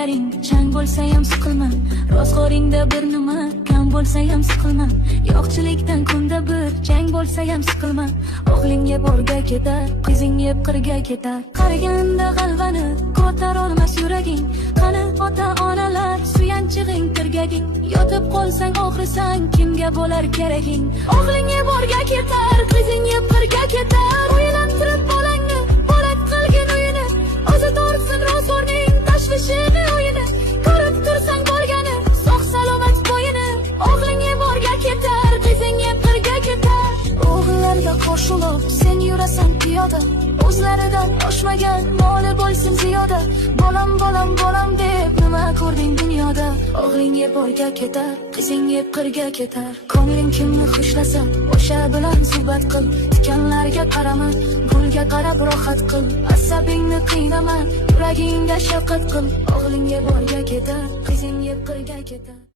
ilgaring. Chang bo'lsa ham siqilma, ro'zg'oringda bir nima kam bo'lsa ham siqilma. Yo'qchilikdan kunda bir jang bo'lsa ham siqilma. O'g'ling yeb o'rga ketar, qizing yeb qirga ketar. Qariganda g'alvani ko'tar olmas yuraging. Qani ota-onalar suyanchig'ing tirgaging. Yotib qolsang og'risang kimga bo'lar keraging. O'g'ling yeb o'rga ketar, qizing yeb qirga ketar. O'ylantirib bolangni bolat qilgin uyini. O'zi tortsin ro'zg'orning tashvishini o'yini. Ko'rib tursang bo'lgani sog' salomat bo'yini. O'g'ling yeb o'rga ketar, qizing yeb qirga ketar. O'g'illarga qo'shilib sen yurasan piyoda. O'zlaridan oshmagan moli bo'lsin ziyoda. Bolam bolam bolam deb nima ko'rding dunyoda. O'g'ling yeb o'rga ketar, qizing yeb qirga ketar. Ko'ngling kimni xushlasa o'sha bilan suhbat qil. Tikanlarga qarama, gulga qarab rohat qil. Asabingni qiynama, yuragingga shafqat qil. O'g'ling yeb o'rga ketar, qizing yeb qirga ketar.